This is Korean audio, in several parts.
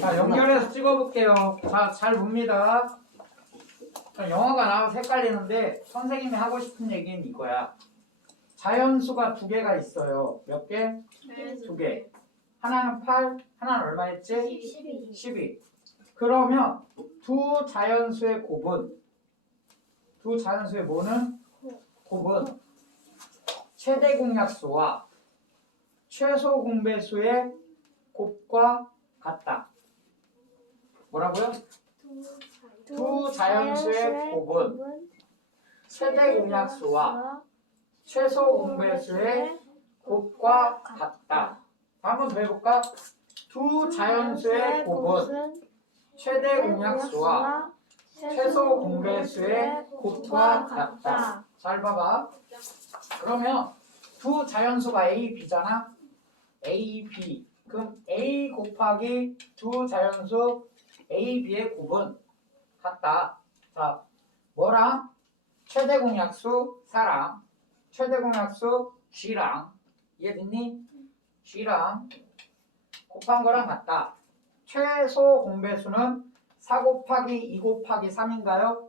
자, 연결해서 찍어볼게요. 자, 잘 봅니다. 자, 영어가 나와서 헷갈리는데 선생님이 하고 싶은 얘기는 이거야. 자연수가 두 개가 있어요. 몇 개? 두 개. 하나는 8, 하나는 얼마였지? 12. 그러면 두 자연수의 곱은, 두 자연수의 뭐는? 곱은 최대 공약수와 최소 공배수의 곱과 같다. 뭐라고요? 두 자연수의 곱은 최대 공약수와 최소 공배수의 곱과 같다. 한번 더 해볼까? 두 자연수의 곱은 최대 공약수와 최소 공배수의 곱과 같다. 잘 봐봐. 그러면 두 자연수가 A, B잖아. A, B. 그럼 A 곱하기 두 자연수 A, B의 곱은 같다. 자, 뭐랑? 최대 공약수 4랑 최대 공약수 G랑 이해됐니? G랑 곱한 거랑 같다. 최소 공배수는 4 곱하기 2 곱하기 3인가요?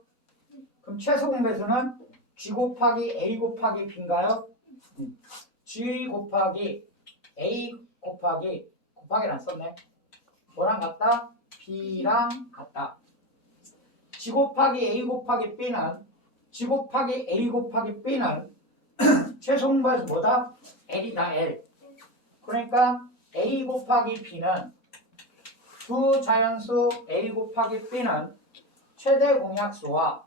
그럼 최소 공배수는 G 곱하기 A 곱하기 B인가요? G 곱하기 A 곱하기는 안 썼네. 뭐랑 같다? B랑 같다. G 곱하기 A 곱하기 B는 G 곱하기 A 곱하기 B는 최소 공배수 뭐다? L이다, L. 그러니까 A 곱하기 B는 두 자연수 A 곱하기 B는 최대 공약수와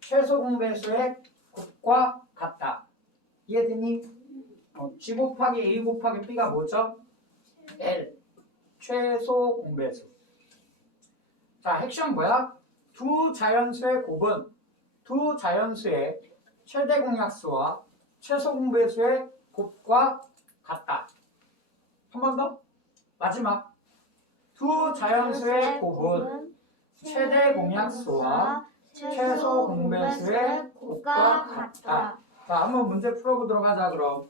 최소 공배수의 곱과 같다. 이해되니? G 곱하기 A 곱하기 B가 뭐죠? L. 최소 공배수. 자, 핵심 뭐야? 두 자연수의 곱은 두 자연수의 최대 공약수와 최소 공배수의 곱과 같다. 한 번 더. 마지막. 두 자연수의 곱은 최대 공약수와 최소 공배수의 곱과 같다. 자, 한번 문제 풀어보도록 하자, 그럼.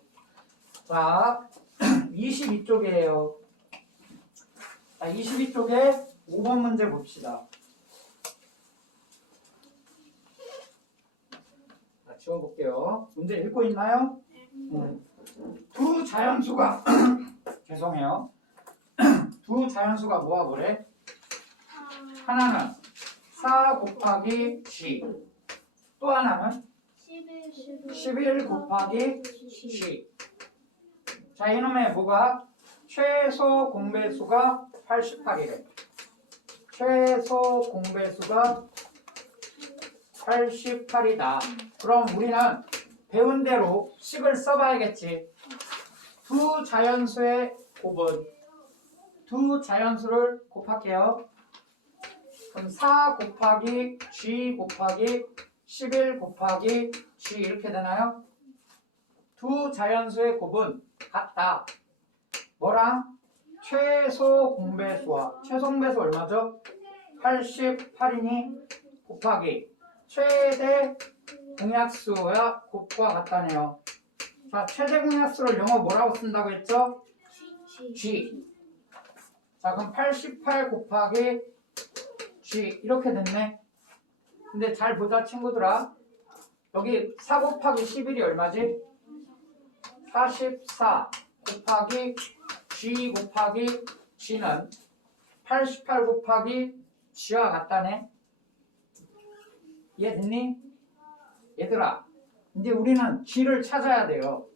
자, 22쪽이에요. 자, 22쪽에 5번 문제 봅시다. 자, 지워볼게요. 문제 읽고 있나요? 두 자연수가, 죄송해요. 두 자연수가 뭐가 뭐래? 하나는 4 곱하기 G, 또 하나는 11 곱하기 G. 자, 이놈의 뭐가? 최소 공배수가 88이래. 최소 공배수가 88이다. 그럼 우리는 배운 대로 식을 써봐야겠지. 두 자연수의 곱은 두 자연수를 곱할게요. 그럼 4 곱하기 G 곱하기 11 곱하기 G 이렇게 되나요? 두 자연수의 곱은 같다. 뭐랑? 최소 공배수와 최소 공배수 얼마죠? 88이니 곱하기 최대 공약수와 곱과 같다네요. 자, 최대 공약수를 영어 뭐라고 쓴다고 했죠? G. 자, 그럼 88 곱하기 G 이렇게 됐네. 근데 잘 보자, 친구들아. 여기 4 곱하기 11이 얼마지? 44 곱하기 G 곱하기 G는 88 곱하기 G와 같다네. 이해됐니? 얘들아, 이제 우리는 G를 찾아야 돼요.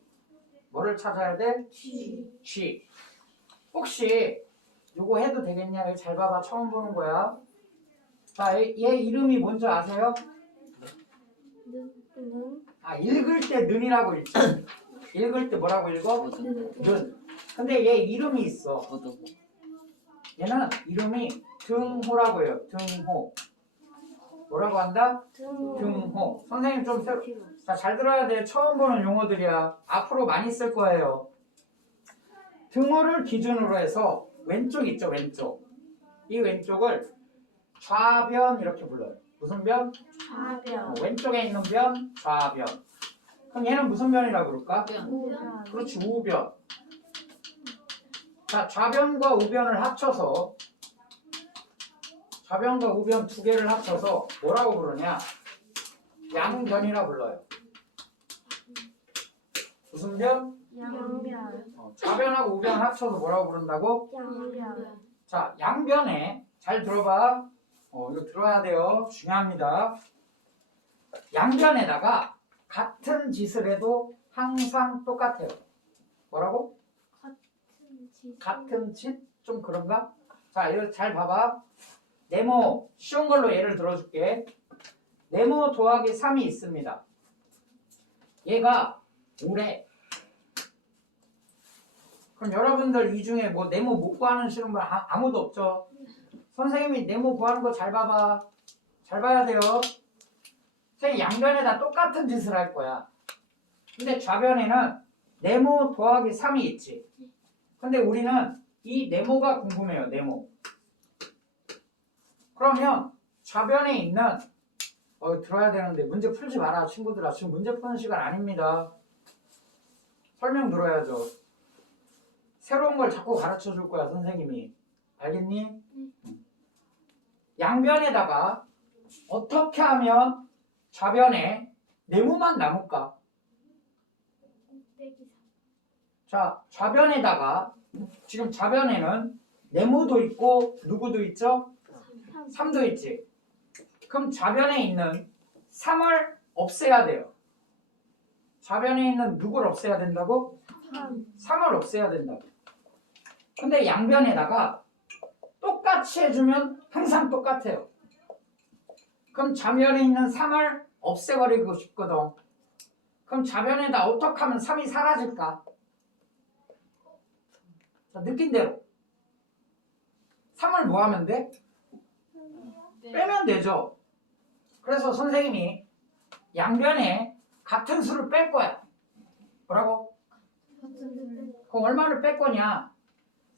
뭐를 찾아야 돼? G. 혹시 요거 해도 되겠냐? 여기 잘 봐봐. 처음 보는 거야. 자, 얘 이름이 뭔지 아세요? 아, 읽을 때 는이라고 읽지. 읽을 때 뭐라고 읽어? 는. 근데 얘 이름이 있어. 얘는 이름이 등호라고 해요. 등호. 뭐라고 한다? 등호. 선생님 좀 자, 잘 들어야 돼. 처음 보는 용어들이야. 앞으로 많이 쓸 거예요. 등호를 기준으로 해서 왼쪽 있죠, 왼쪽. 이 왼쪽을 좌변 이렇게 불러요. 무슨 변? 좌변. 왼쪽에 있는 변, 좌변. 그럼 얘는 무슨 변이라고 그럴까? 우변. 그렇지, 우변. 자, 좌변과 우변을 합쳐서 좌변과 우변 두 개를 합쳐서 뭐라고 부르냐? 양변이라 불러요. 무슨 변? 양변. 좌변하고 우변 합쳐서 뭐라고 부른다고? 양변. 자, 양변에 잘 들어봐. 이거 들어야 돼요. 중요합니다. 양변에다가 같은 짓을 해도 항상 똑같아요. 뭐라고? 같은 짓? 좀 그런가? 자, 이거 잘 봐봐. 네모 쉬운 걸로 예를 들어줄게. 네모 더하기 3이 있습니다. 얘가 5래. 그럼 여러분들 이 중에 뭐 네모 못 구하는 싫은 분 아무도 없죠? 선생님이 네모 구하는 거 잘 봐봐. 잘 봐야 돼요. 선생님 양변에다 똑같은 짓을 할 거야. 근데 좌변에는 네모 더하기 3이 있지. 근데 우리는 이 네모가 궁금해요. 네모. 그러면 좌변에 있는 들어야 되는데 문제 풀지 마라 친구들아. 지금 문제 푸는 시간 아닙니다. 설명 들어야죠. 새로운 걸 자꾸 가르쳐 줄 거야 선생님이. 알겠니? 양변에다가 어떻게 하면 좌변에 네모만 남을까? 자, 좌변에다가 지금 좌변에는 네모도 있고 누구도 있죠? 3도 있지. 그럼 좌변에 있는 3을 없애야 돼요. 좌변에 있는 누구를 없애야 된다고? 3을 없애야 된다고. 근데 양변에다가 똑같이 해주면 항상 똑같아요. 그럼 좌변에 있는 3을 없애버리고 싶거든. 그럼 좌변에다 어떻게 하면 3이 사라질까? 자, 느낀 대로 3을 뭐 하면 돼? 빼면 되죠. 그래서 선생님이 양변에 같은 수를 뺄 거야. 뭐라고? 그럼 얼마를 뺄 거냐?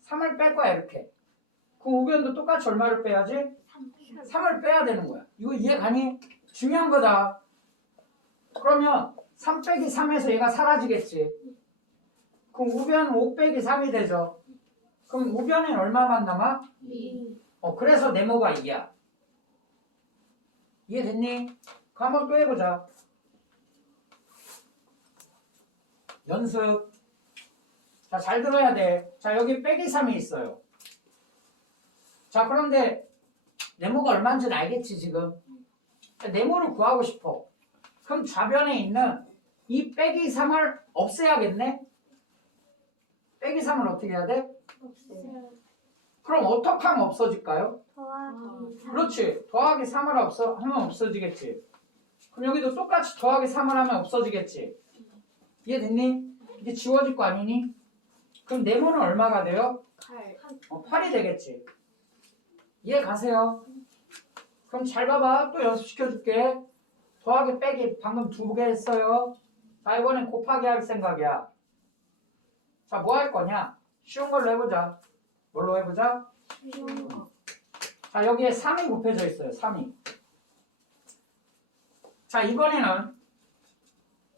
3을 뺄 거야 이렇게. 그럼 우변도 똑같이 얼마를 빼야지? 3을 빼야 되는 거야. 이거 이해 가니? 중요한 거다. 그러면 3 빼기 3에서 얘가 사라지겠지. 그럼 우변은 5 빼기 3이 되죠. 그럼 우변엔 얼마만 남아? 2. 그래서 네모가 2야. 이해됐니? 그럼 한번 또 해보자. 연습. 자, 잘 들어야 돼. 자, 여기 빼기 3이 있어요. 자, 그런데 네모가 얼마인지는 알겠지 지금? 네모를 구하고 싶어. 그럼 좌변에 있는 이 빼기 3을 없애야겠네? 빼기 3을 어떻게 해야 돼? 그럼 어떻게 하면 없어질까요? 그렇지. 더하기 3을 하면 없어지겠지. 그럼 여기도 똑같이 더하기 3을 하면 없어지겠지. 이해됐니? 이게 지워질 거 아니니? 그럼 네모는 얼마가 돼요? 8이 되겠지. 이해 가세요? 그럼 잘 봐봐. 또 연습시켜줄게. 더하기 빼기 방금 2개 했어요. 자, 이번엔 곱하기 할 생각이야. 자, 뭐 할 거냐? 쉬운 걸로 해보자. 뭘로 해보자? 자, 여기에 3이 곱해져 있어요. 3이. 자, 이번에는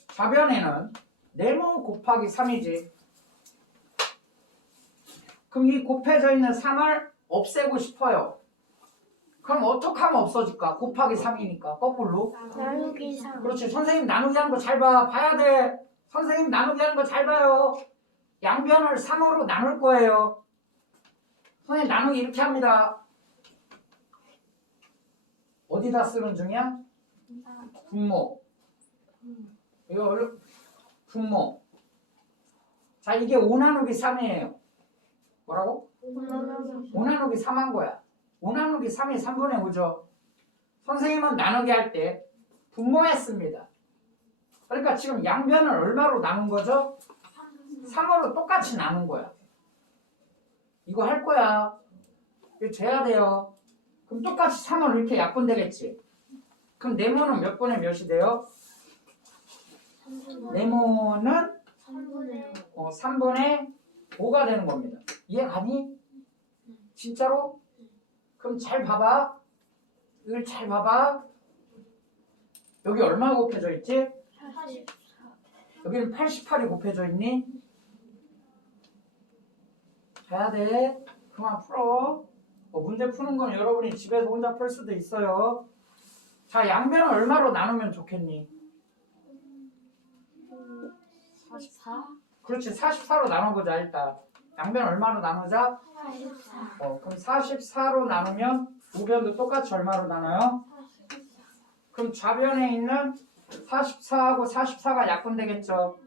좌변에는 네모 곱하기 3이지. 그럼 이 곱해져 있는 3을 없애고 싶어요. 그럼 어떻게 하면 없어질까? 곱하기 3이니까 거꾸로. 나누기 3. 그렇지. 선생님 나누기 하는 거 잘 봐. 봐야 돼. 선생님 나누기 하는 거 잘 봐요. 양변을 3으로 나눌 거예요. 선생님 나누기 이렇게 합니다. 어디다 쓰는 중이야? 분모. 이거 분모. 자, 이게 5 나누기 3이에요. 뭐라고? 5 나누기 3 한 거야. 5 나누기 3이 3분의 5죠. 선생님은 나누기 할 때 분모했습니다. 그러니까 지금 양변을 얼마로 나눈 거죠? 3으로 똑같이 나눈 거야. 이거 할 거야. 이거 돼야 돼요. 그럼 똑같이 3을 이렇게 약분되겠지. 그럼 네모는 몇 분의 몇이 돼요? 네모는 3분의 5가 되는 겁니다. 이해 가니? 진짜로? 그럼 잘 봐봐. 이걸 잘 봐봐. 여기 얼마 곱해져 있지? 44. 여기는 88이 곱해져 있니? 해야 돼. 그만 풀어. 문제 푸는 건 여러분이 집에서 혼자 풀 수도 있어요. 자, 양변을 얼마로 나누면 좋겠니? 44? 그렇지, 44로 나눠보자. 일단 양변 얼마로 나누자? 44. 그럼 44로 나누면 우변도 똑같이 얼마로 나눠요? 그럼 좌변에 있는 44하고 44가 약분되겠죠.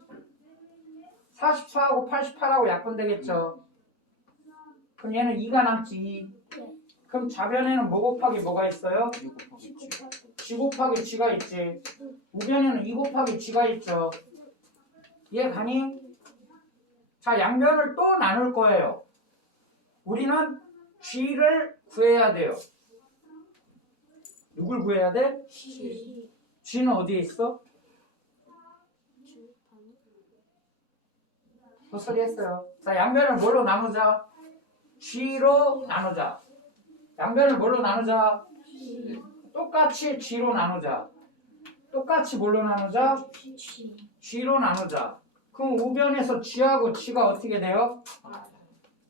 44하고 88하고 약분되겠죠. 그럼 얘는 2가 남지. 2. 네. 그럼 좌변에는 뭐 곱하기 뭐가 있어요? 19. G 곱하기 G가 있지. 우변에는 2 곱하기 G가 있죠. 이해 가니? 자, 양변을 또 나눌 거예요. 우리는 G를 구해야 돼요. 누굴 구해야 돼? G는 어디에 있어? 헛소리 했어요. 자, 양변을 뭘로 나누자? G로 나누자. 양변을 뭘로 나누자? 똑같이 G로 나누자. 똑같이 뭘로 나누자? G로 나누자. 그럼 우변에서 G하고 G가 어떻게 돼요?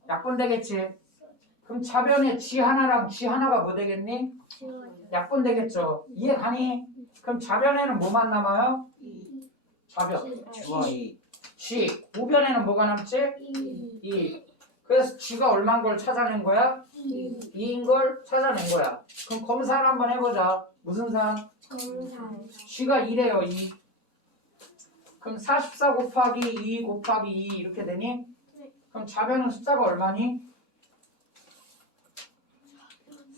약분되겠지. 그럼 좌변에 G 하나랑 G 하나가 뭐 되겠니? 약분되겠죠. 이해 가니? 그럼 좌변에는 뭐만 남아요? 좌변. G. 우변에는 뭐가 남지? 2. 그래서 G가 얼마인 걸 찾아낸 거야? 2인 걸 찾아낸 거야. 그럼 검사를 한번 해보자. 무슨 산? G가 2래요. 2. 그럼 44 곱하기 2 곱하기 2 이렇게 되니? 그럼 좌변은 숫자가 얼마니?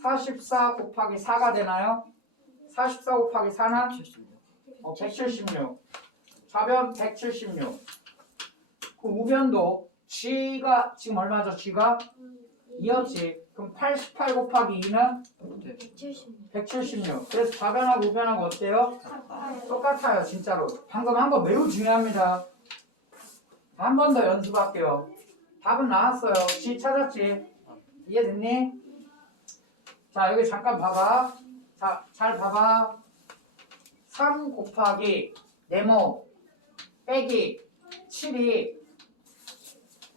44 곱하기 4가 되나요? 44 곱하기 4는? 176. 좌변 176. 그 우변도 G가 지금 얼마죠? G가 2였지. 그럼 88 곱하기 2는 176. 그래서 좌변하고 우변하고 어때요? 똑같아요. 진짜로. 방금 한 거 매우 중요합니다. 한 번 더 연습할게요. 답은 나왔어요. G 찾았지? 이해됐니? 자, 여기 잠깐 봐봐. 자, 잘 봐봐. 3 곱하기 네모 빼기 7이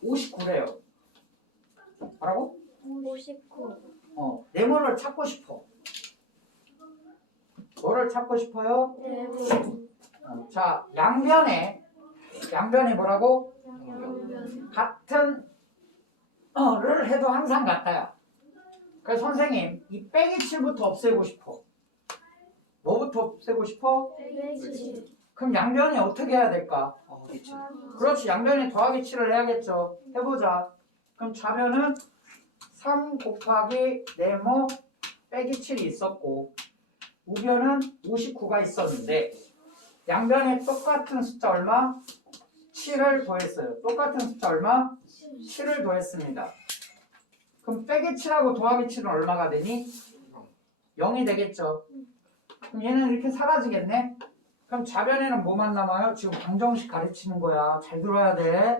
59래요. 뭐라고? 59. 네모를 찾고 싶어. 뭐를 찾고 싶어요? 자, 양변에 뭐라고? 같은 를 해도 항상 같아요. 그래서 선생님, 이 빼기 7부터 없애고 싶어. 뭐부터 없애고 싶어? 그럼 양변이 어떻게 해야 될까? 그렇지, 양변에 더하기 7을 해야겠죠. 해보자. 그럼 좌변은 3 곱하기 네모 빼기 7이 있었고 우변은 59가 있었는데 양변에 똑같은 숫자 얼마? 7을 더했어요. 똑같은 숫자 얼마? 7을 더했습니다. 그럼 빼기 7하고 더하기 7은 얼마가 되니? 0이 되겠죠. 그럼 얘는 이렇게 사라지겠네? 그럼 좌변에는 뭐만 남아요? 지금 방정식 가르치는 거야. 잘 들어야 돼.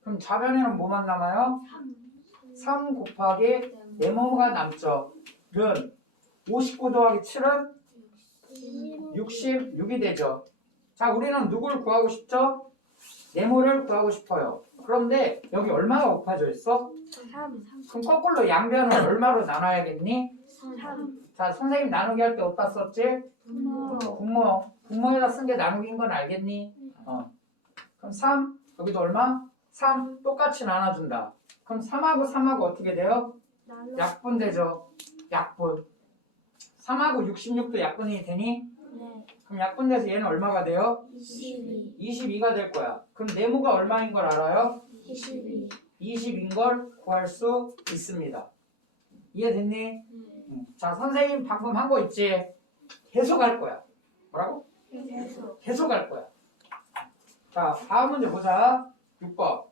그럼 좌변에는 뭐만 남아요? 3 곱하기 네모가 남죠. 는 59 더하기 7은 66이 되죠. 자, 우리는 누굴 구하고 싶죠? 네모를 구하고 싶어요. 그런데 여기 얼마가 곱해져 있어? 3. 그럼 거꾸로 양변을 얼마로 나눠야겠니? 3. 자, 선생님 나누기 할 때 어디다 썼지? 분모. 분모에다 쓴 게 나누기인 건 알겠니? 그럼 3, 여기도 얼마? 3 똑같이 나눠준다. 그럼 3하고 3하고 어떻게 돼요? 약분되죠. 약분. 3하고 66도 약분이 되니? 네. 그럼 약분돼서 얘는 얼마가 돼요? 22. 22가 될 거야. 그럼 네모가 얼마인 걸 알아요? 22. 20인 걸 구할 수 있습니다. 이해됐니? 자, 선생님 방금 한 거 있지? 계속 할 거야. 뭐라고? 계속 할 거야. 자, 다음 문제 보자. 6번.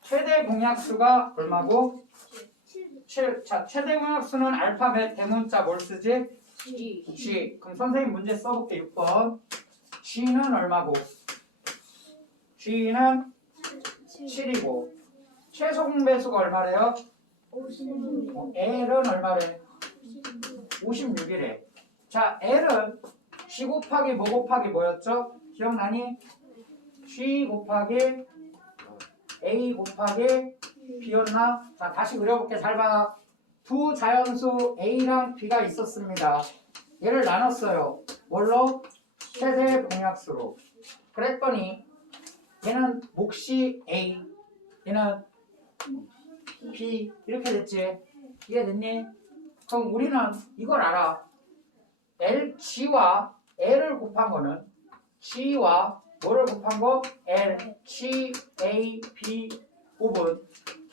최대 공약수가 얼마고? 7. 자, 최대 공약수는 알파벳 대문자 뭘 쓰지? G. 그럼 선생님 문제 써볼게. 6번. G는 얼마고? G는 7이고 최소 공배수가 얼마래요? 56. L은 얼마래? 56이래. 자, L은 G 곱하기 뭐 곱하기 뭐였죠? 기억나니? G 곱하기 A 곱하기 B였나? 자, 다시 그려볼게. 잘 봐. 두 자연수 A랑 B가 있었습니다. 얘를 나눴어요. 뭘로? 최대 공약수로. 그랬더니 얘는 몫이 A, 얘는 B 이렇게 됐지. 이해됐니? 그럼 우리는 이걸 알아. G와 L을 곱한 거는 G와 뭐를 곱한 거? L, G, A, B 곱은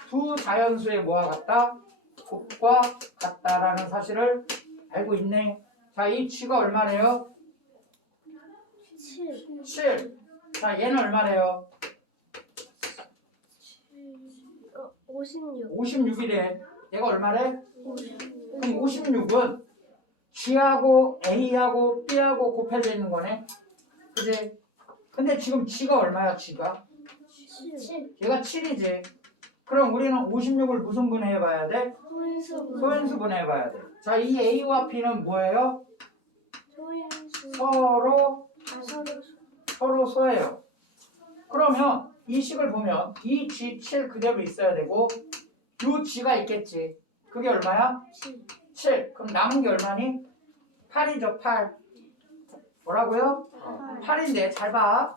두 자연수의 뭐와 같다? 곱과 같다라는 사실을 알고 있네. 자, 이 G가 얼마래요? 7. 7. 자, 얘는 얼마래요? 56. 56이래. 얘가 얼마래? 50. 그럼 56은 G하고 A하고 B하고 곱해져 있는 거네. 그지? 근데 지금 G가 얼마야, G가? 7. 얘가 7이지. 그럼 우리는 56을 무슨 분해해봐야 돼? 소인수. 소인수 분해해봐야 돼. 자, 이 A와 B는 뭐예요? 소인수. 서로 소예요. 그러면 이 식을 보면 이 G7 그대로 있어야 되고 요 G가 있겠지. 그게 얼마야? 7. 7. 그럼 남은 게 얼마니? 8이죠, 8. 뭐라고요? 8인데 잘 봐.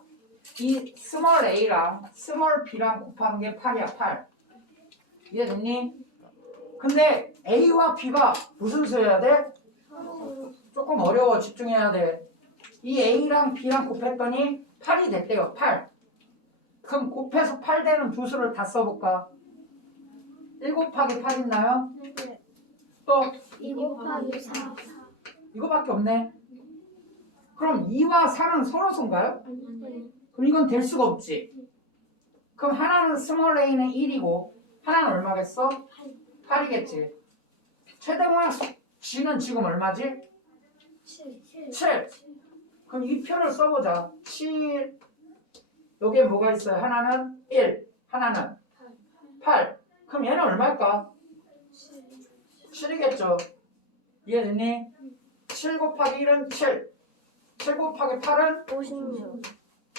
이 스몰 a랑 스몰 b랑 곱한 게 8이야, 8. 이해됐니? 근데 a와 b가 무슨 수여야 돼? 조금 어려워. 집중해야 돼. 이 a랑 b랑 곱했더니 8이 됐대요, 8. 그럼 곱해서 8 되는 두 수를 다 써볼까? 1 곱하기 8 있나요? 네. 또 2 곱하기 4. 이거밖에 없네. 그럼 2와 4는 서로 수인가요? 네. 그럼 이건 될 수가 없지. 그럼 하나는 스몰 a는 1이고 하나는 얼마겠어? 8이겠지. 최대공약 g는 지금 얼마지? 7. 7. 그럼 이 표를 써보자. 7. 여기에 뭐가 있어요? 하나는 1, 하나는 8. 그럼 얘는 얼마일까? 7이겠죠. 이해됐니? 7 곱하기 1은 7. 7 곱하기 8은 56.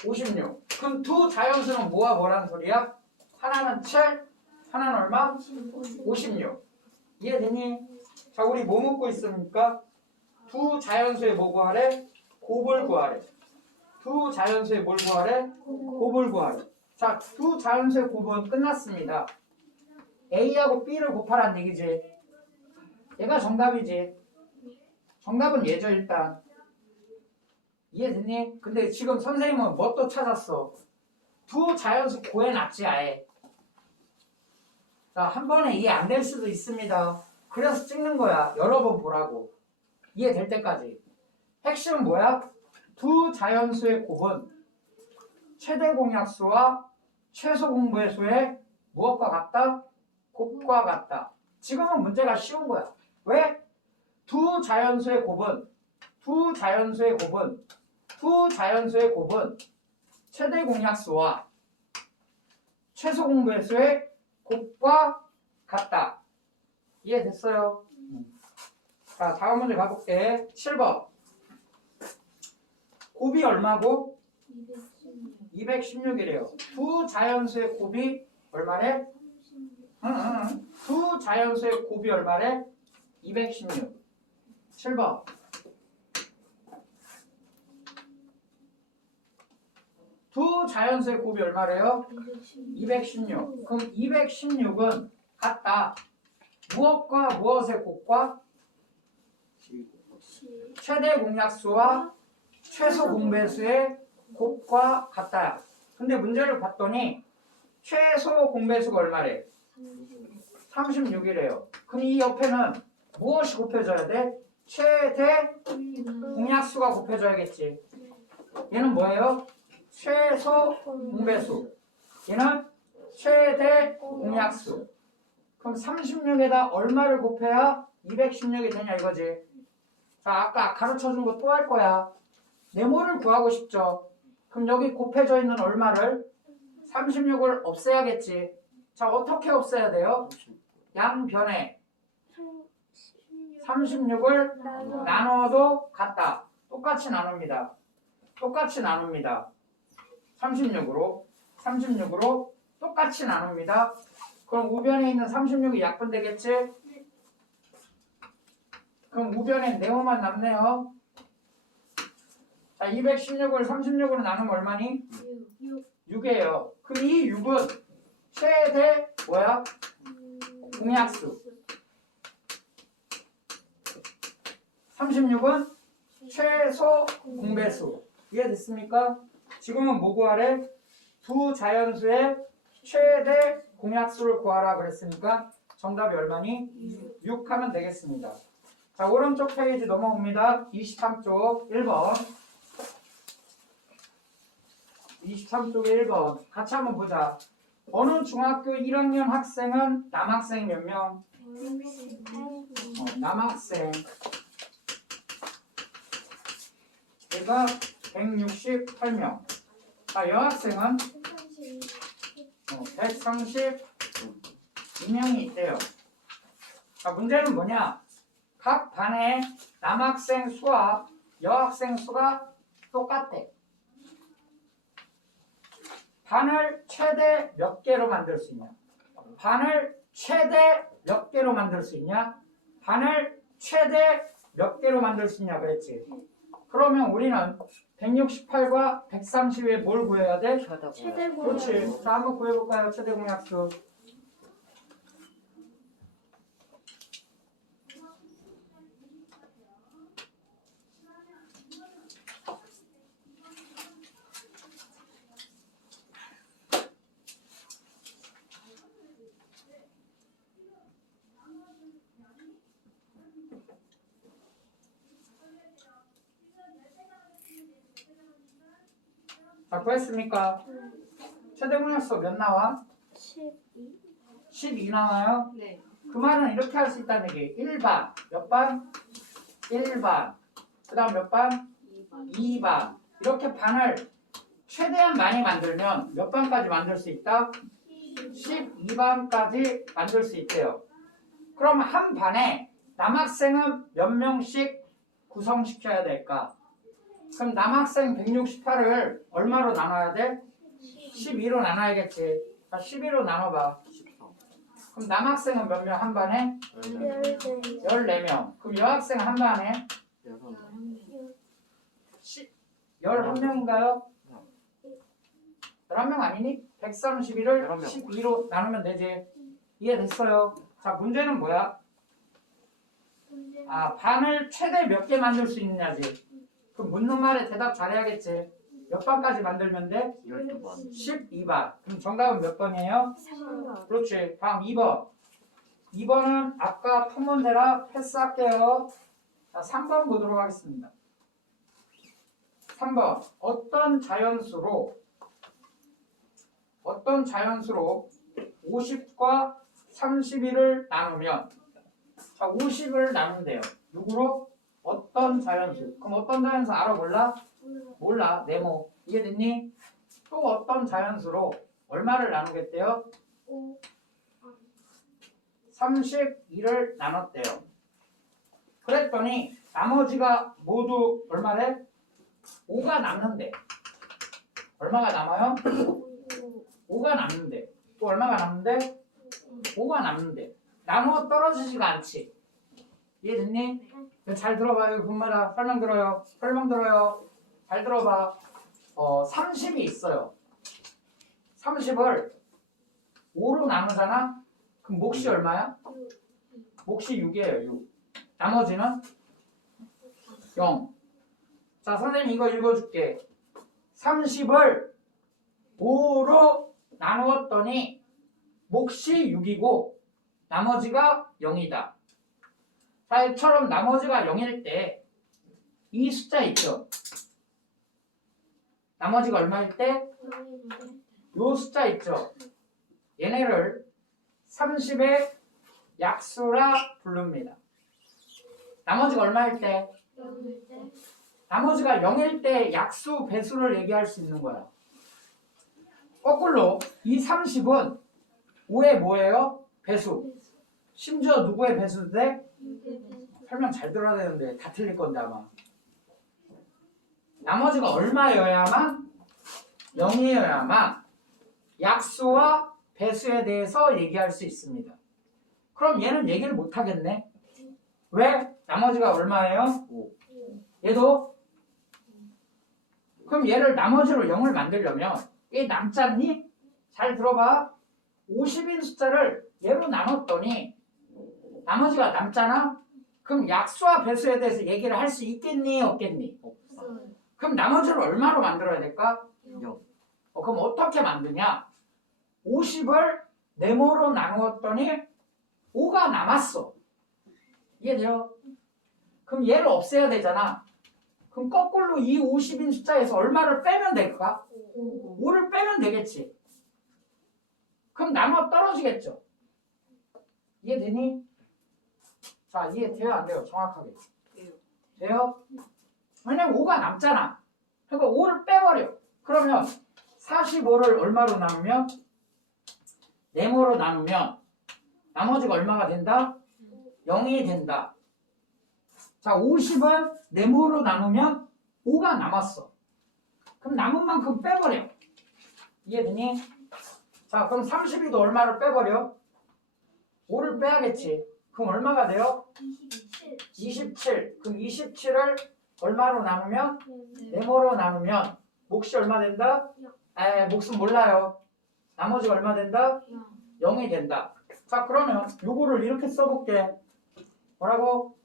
56. 그럼 두 자연수는 뭐와 뭐라는 소리야? 하나는 7, 하나는 얼마? 56. 이해되니? 자, 우리 뭐 묻고 있습니까? 두 자연수의 뭐 구하래? 곱을 구하래. 두 자연수의 뭘 구하래? 곱을 구하래. 자, 두 자연수의 곱은 끝났습니다. A하고 B를 곱하라는 얘기지. 얘가 정답이지. 정답은 얘죠, 일단. 이해됐니? 근데 지금 선생님은 뭐 또 찾았어? 두 자연수 구해놨지, 아예. 자, 한 번에 이해 안 될 수도 있습니다. 그래서 찍는 거야. 여러 번 보라고. 이해될 때까지. 핵심은 뭐야? 두 자연수의 곱은 최대 공약수와 최소 공부의 수의 무엇과 같다? 곱과 같다. 지금은 문제가 쉬운 거야. 왜? 두 자연수의 곱은 최대 공약수와 최소 공부의 수의 곱과 같다. 이해됐어요? 자, 다음 문제 가볼게. 7번. 곱이 얼마고? 216이래요. 두 자연수의 곱이 얼마래? 두 자연수의 곱이 얼마래? 216. 7번. 두 자연수의 곱이 얼마래요? 216. 그럼 216은 같다. 무엇과 무엇의 곱과? 최대 공약수와 최소 공배수의 곱과 같다. 근데 문제를 봤더니 최소 공배수가 얼마래? 36이래요. 그럼 이 옆에는 무엇이 곱해져야 돼? 최대 공약수가 곱해져야겠지. 얘는 뭐예요? 최소 공배수. 얘는 최대 공약수. 그럼 36에다 얼마를 곱해야 216이 되냐 이거지. 자, 아까 가르쳐준 거 또 할 거야. 네모를 구하고 싶죠. 그럼 여기 곱해져 있는 얼마를? 36을 없애야겠지. 자, 어떻게 없애야 돼요? 양변에 36을 나눠도 같다. 똑같이 나눕니다. 36으로 똑같이 나눕니다. 그럼 우변에 있는 36이 약분되겠지? 그럼 우변에 네모만 남네요. 자, 216을 36으로 나누면 얼마니? 6이에요. 그럼 이 6은 최대 뭐야? 공약수. 36은 최소 공배수. 이해됐습니까? 지금은 뭐 구하래? 두 자연수의 최대 공약수를 구하라 그랬으니까 정답이 얼마니? 6 하면 되겠습니다. 자, 오른쪽 페이지 넘어옵니다. 23쪽 1번. 23쪽에 1번. 같이 한번 보자. 어느 중학교 1학년 학생은 남학생이 몇 명? 남학생. 얘가 168명. 자, 여학생은 132명이 있대요. 자, 문제는 뭐냐? 각 반의 남학생 수와 여학생 수가 똑같대. 반을 최대 몇 개로 만들 수 있냐? 반을 최대 몇 개로 만들 수 있냐? 반을 최대 몇 개로 만들 수 있냐 그랬지? 그러면 우리는 168과 130에 뭘 구해야 돼? 최대 그렇지. 자, 한번 구해볼까요? 최대 공약수. 자, 구했습니까? 최대 공약수 몇 나와? 12. 12 나와요? 네. 그 말은 이렇게 할 수 있다는 얘기. 1반. 몇 반? 1반. 그 다음 몇 반? 2번. 2반. 이렇게 반을 최대한 많이 만들면 몇 반까지 만들 수 있다? 12반까지 만들 수 있대요. 그럼 한 반에 남학생은 몇 명씩 구성시켜야 될까? 그럼 남학생 168을 얼마로 나눠야 돼? 12로 나눠야겠지. 자, 12로 나눠봐. 14. 그럼 남학생은 몇 명 한 반에? 14명. 그럼 여학생 한 반에? 11명인가요? 11명 아니니? 131을 11명. 12로 나누면 되지. 이해됐어요? 자, 문제는 뭐야? 아, 반을 최대 몇 개 만들 수 있느냐지. 그럼 묻는 말에 대답 잘해야겠지. 몇 반까지 만들면 돼? 12번. 12반. 그럼 정답은 몇 번이에요? 3번. 그렇지. 다음 2번. 2번은 아까 푼 문제라 패스할게요. 자, 3번 보도록 하겠습니다. 3번. 어떤 자연수로 50과 31을 나누면, 자, 50을 나눈대요. 누구로? 어떤 자연수. 그럼 어떤 자연수 알아 몰라? 몰라. 네모. 이해됐니? 또 어떤 자연수로 얼마를 나누겠대요? 32를 나눴대요. 그랬더니 나머지가 모두 얼마래? 5가 남는데. 얼마가 남아요? 5가 남는데. 또 얼마가 남는데? 5가 남는데. 나누어 떨어지지가 않지. 이해됐니? 잘 들어봐요. 분마다 설명 들어요. 잘 들어봐. 30이 있어요. 30을 5로 나누잖아? 그럼 몫이 얼마야? 몫이 6이에요. 6. 나머지는 0. 자, 선생님 이거 읽어줄게. 30을 5로 나누었더니 몫이 6이고 나머지가 0이다. 자, 이처럼 나머지가 0일 때 이 숫자 있죠? 나머지가 얼마일 때? 요 숫자 있죠? 얘네를 30의 약수라 부릅니다. 나머지가 얼마일 때? 나머지가 0일 때 약수, 배수를 얘기할 수 있는 거야. 거꾸로 이 30은 5의 뭐예요? 배수. 심지어 누구의 배수도 돼? 설명 잘 들어야 되는데 다 틀릴 건데 아마. 나머지가 얼마여야만? 0이어야만 약수와 배수에 대해서 얘기할 수 있습니다. 그럼 얘는 얘기를 못 하겠네. 왜? 나머지가 얼마예요? 5. 얘도? 그럼 얘를 나머지로 0을 만들려면 얘 남지 않니? 잘 들어봐. 50인 숫자를 얘로 나눴더니 나머지가 남잖아? 그럼 약수와 배수에 대해서 얘기를 할 수 있겠니? 없겠니? 없어. 그럼 나머지를 얼마로 만들어야 될까? 0. 그럼 어떻게 만드냐? 50을 네모로 나누었더니 5가 남았어. 이해돼요? 그럼 얘를 없애야 되잖아. 그럼 거꾸로 이 50인 숫자에서 얼마를 빼면 될까? 5를 빼면 되겠지. 그럼 나눠 떨어지겠죠. 이해되니? 자, 이해돼요? 안 돼요? 정확하게. 돼요? 왜냐면 5가 남잖아. 그러니까 5를 빼버려. 그러면 45를 얼마로 나누면? 네모로 나누면 나머지가 얼마가 된다? 0이 된다. 자, 50은 네모로 나누면 5가 남았어. 그럼 남은 만큼 빼버려. 이해되니? 자, 그럼 32도 얼마를 빼버려? 5를 빼야겠지. 그럼 얼마가 돼요? 27. 그럼 27을 얼마로 나누면? 네모로 나누면 몫이 얼마 된다? 몫은 몰라요. 나머지가 얼마 된다? 0이 된다. 자, 그러면 요거를 이렇게 써볼게. 뭐라고?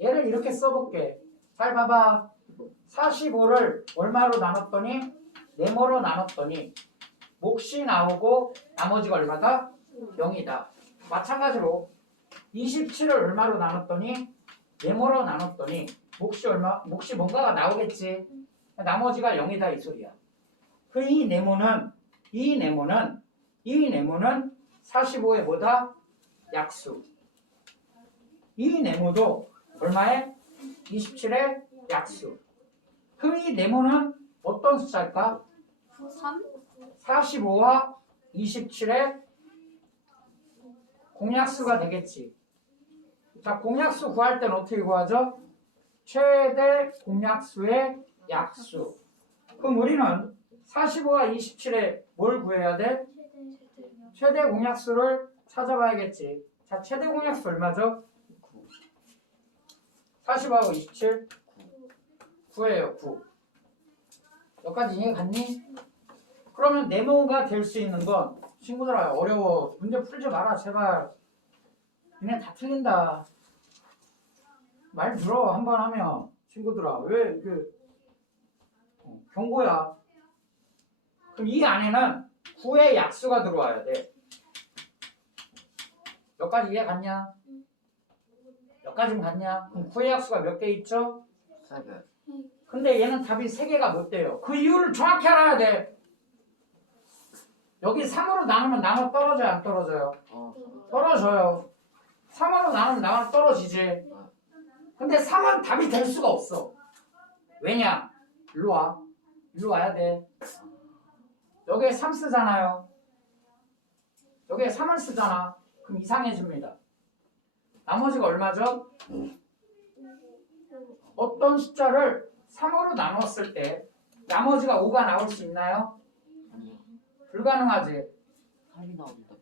얘를 이렇게 써볼게. 잘 봐봐. 45를 얼마로 나눴더니 네모로 나눴더니 몫이 나오고 나머지가 얼마다? 0이다. 마찬가지로 27을 얼마로 나눴더니 네모로 나눴더니 몫이 뭔가가 나오겠지. 나머지가 0이다 이 소리야. 그 이 네모는 45의 뭐다? 약수. 이 네모도 얼마에? 27의 약수. 그럼 이 네모는 어떤 숫자일까? 45와 27의 공약수가 되겠지. 자, 공약수 구할 때는 어떻게 구하죠? 최대 공약수의 약수. 그럼 우리는 45와 27에 뭘 구해야 돼? 최대 공약수를 찾아봐야겠지. 자, 최대 공약수 얼마죠? 40하고 27? 9예요, 9. 여기까지 이해 갔니? 그러면 네모가 될 수 있는 건 친구들아 어려워. 문제 풀지 마라 제발. 그냥 다 틀린다. 말 들어 한 번 하면 친구들아 왜 이게 경고야. 그럼 이 안에는 9의 약수가 들어와야 돼. 여기까지 이해 갔냐? 여기까지는 갔냐? 그럼 9의 약수가 몇 개 있죠? 3개. 근데 얘는 답이 3개가 못 돼요. 그 이유를 정확히 알아야 돼. 여기 3으로 나누면 나눠 떨어져요? 안 떨어져요? 떨어져요. 3으로 나누면 나눠 떨어지지. 근데 3은 답이 될 수가 없어. 왜냐? 일로 와. 일로 와야 돼. 여기에 3 쓰잖아요. 여기에 3을 쓰잖아. 그럼 이상해집니다. 나머지가 얼마죠? 어떤 숫자를 3으로 나눴을 때 나머지가 5가 나올 수 있나요? 불가능하지. 3이 나온다.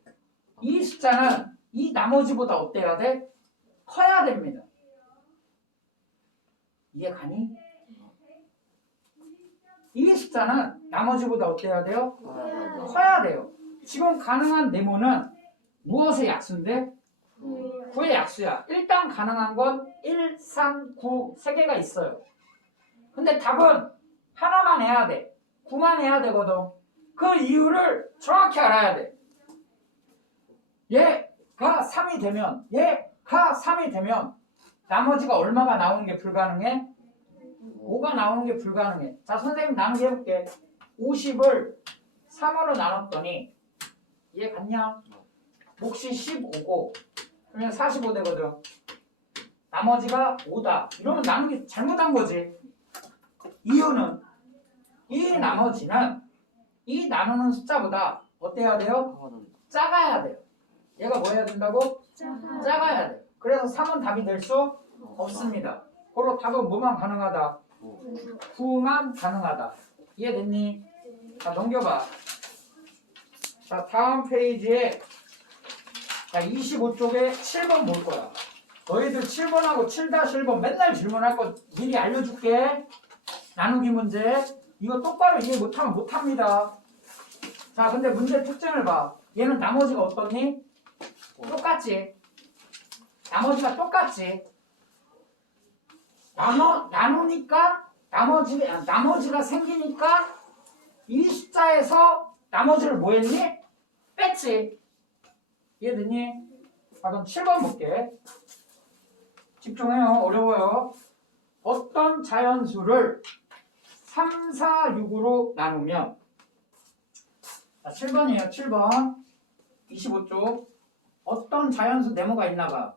이 숫자는 이 나머지보다 어때야 돼? 커야 됩니다. 이해 가니? 이 숫자는 나머지보다 어때야 돼요? 커야 돼요. 지금 가능한 네모는 무엇의 약수인데? 9의 약수야. 일단 가능한 건 1, 3, 9 세 개가 있어요. 근데 답은 하나만 해야 돼. 9만 해야 되거든. 그 이유를 정확히 알아야 돼. 얘가 3이 되면 나머지가 얼마가 나오는 게 불가능해? 5가 나오는 게 불가능해. 자, 선생님 나누기 해볼게. 50을 3으로 나눴더니 얘 갔냐? 몫이 15고 그러면 45 되거든. 나머지가 5다. 이러면 나누기 잘못한 거지. 이유는 이 나머지는 이 나누는 숫자보다 어때야 돼요? 작아야 돼요. 얘가 뭐 해야 된다고? 작아야 돼. 그래서 3은 답이 될 수 없습니다. 그리고 답은 뭐만 가능하다? 9만 가능하다. 이해됐니? 자, 넘겨봐. 자, 다음 페이지에 자, 25쪽에 7번 볼 거야. 너희들 7번하고 7-1번 맨날 질문할 거 미리 알려줄게. 나누기 문제. 이거 똑바로 이해 못하면 못합니다. 자, 근데 문제 특징을 봐. 얘는 나머지가 어떻니? 똑같지. 나머지가 똑같지. 나누니까 나머지가 생기니까 이 숫자에서 나머지를 뭐 했니? 뺐지. 이해됐니? 자, 그럼 7번 볼게. 집중해요. 어려워요. 어떤 자연수를 3, 4, 6으로 나누면 자, 7번이에요. 7번 25쪽 어떤 자연수 네모가 있나봐.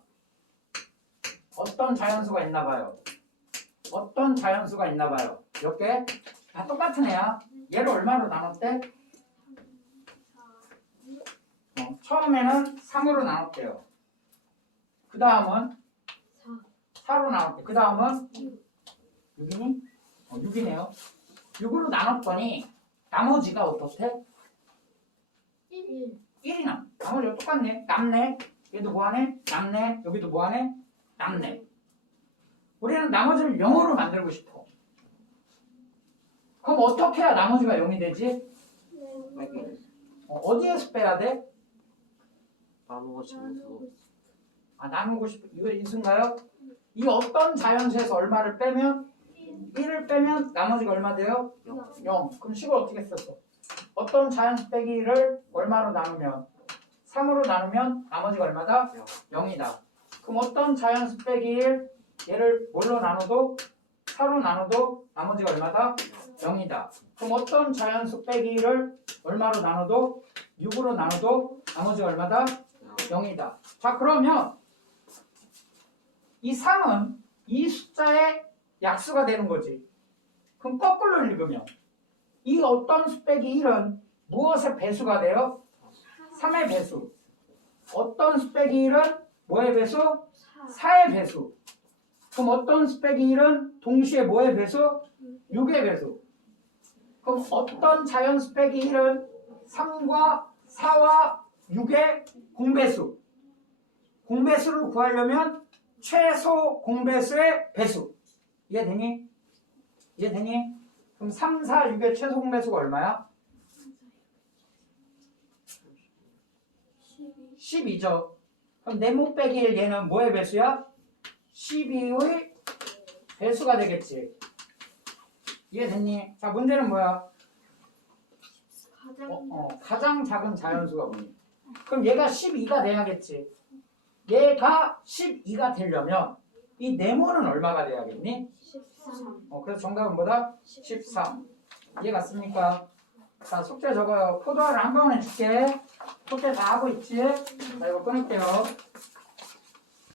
어떤 자연수가 있나봐요. 어떤 자연수가 있나봐요. 몇 개? 다 똑같은 애야. 얘를 얼마로 나눴대? 처음에는 3으로 나눴대요. 그 다음은 4로 나눴대. 그 다음은 6이니? 6이네요. 6으로 나눴더니 나머지가 어떻대? 1. 1이나. 나머지가 똑같네. 남네. 얘도 뭐하네? 남네. 여기도 뭐하네? 남네. 우리는 나머지를 0으로 만들고 싶어. 그럼 어떻게 해야 나머지가 0이 되지? 어디에서 빼야 돼? 나누고 싶은 수. 나누고 싶어. 이거 인수인가요? 이 어떤 자연수에서 얼마를 빼면 1을 빼면 나머지가 얼마 돼요? 0. 그럼 식을 어떻게 썼어? 어떤 자연수 빼기 1을 얼마로 나누면 3으로 나누면 나머지가 얼마다? 0이다. 그럼 어떤 자연수 빼기 1 얘를 뭘로 나눠도 4로 나눠도 나머지가 얼마다? 0이다. 그럼 어떤 자연수 빼기 1을 얼마로 나눠도 6으로 나눠도 나머지가 얼마다? 0이다. 자, 그러면 이 3은 이 숫자의 약수가 되는 거지. 그럼 거꾸로 읽으면 이 어떤 수 빼기 1은 무엇의 배수가 돼요? 3의 배수. 어떤 수 빼기 1은 뭐의 배수? 4의 배수. 그럼 어떤 수 빼기 1은 동시에 뭐의 배수? 6의 배수. 그럼 어떤 자연수 빼기 1은 3과 4와 6의 공배수. 공배수를 구하려면 최소 공배수의 배수. 이해되니? 이해되니? 그럼 3, 4, 6의 최소 공배수가 얼마야? 12죠. 그럼 네모 빼기 1 얘는 뭐의 배수야? 12의 배수가 되겠지. 이해됐니? 자, 문제는 뭐야? 가장 작은 자연수가 뭐니? 그럼 얘가 12가 돼야겠지. 얘가 12가 되려면 이 네모는 얼마가 돼야겠니? 13. 그래서 정답은 뭐다? 13. 이해 갔습니까? 자, 숙제 적어요. 포도알을 한 번에 줄게. 숙제 다 하고 있지? 자, 이거 끊을게요.